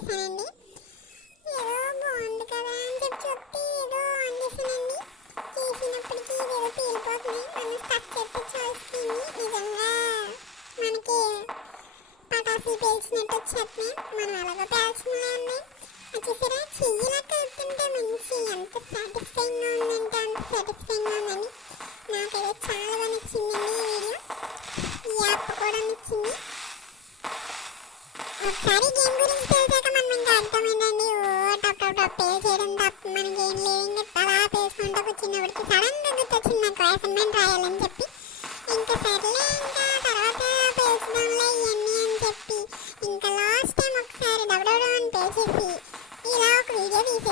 చేశానండి. ఏదో బాగుంది కదా అని చెప్పి చూస్తే ఏదో ఆన్ చేశానండి. చేసినప్పటికీ ఏదో పేలిపోతున్నాయి. మనం స్టక్ చేస్తే చాయిస్తుంది. నిజంగా మనకి పటాసులు పేల్చినట్టు వచ్చేస్తున్నాయి. మనం ఎలాగో పేల్చినవి ఉన్నాయి. వచ్చేసరి చెయ్యిలా కలుపుతుంటే మంచి ఎంత సాటిస్ఫైయింగ్గా ఉందంటే అంత సాటిస్ఫైయింగ్గా ఉందని నాకైతే చాలా బాగా నచ్చిందండి ఈ వీడియో. ఈ యాప్ కూడా నచ్చింది. ఒకసారి గేమ్ గురించి తెలిసాక మనం ఇంకా అర్థమైందండి. టప్ టప్ టప్ పే చేయడం తప్ప మనకి ఏం లేదు. ఇంకా అలా పేసుకుంటూ కూర్చున్నప్పటికి సడన్గా గుర్తొచ్చింది నాకు అసైన్మెంట్ రాయాలని చెప్పి. ఇంకా సర్లే ఇంకా తర్వాత పేల్చుదాంలే ఇవన్నీ అని చెప్పి ఇంకా లాస్ట్ టైం ఒకసారి డబ్బు అని పే చేసి ఇలా ఒక వీడియో తీసి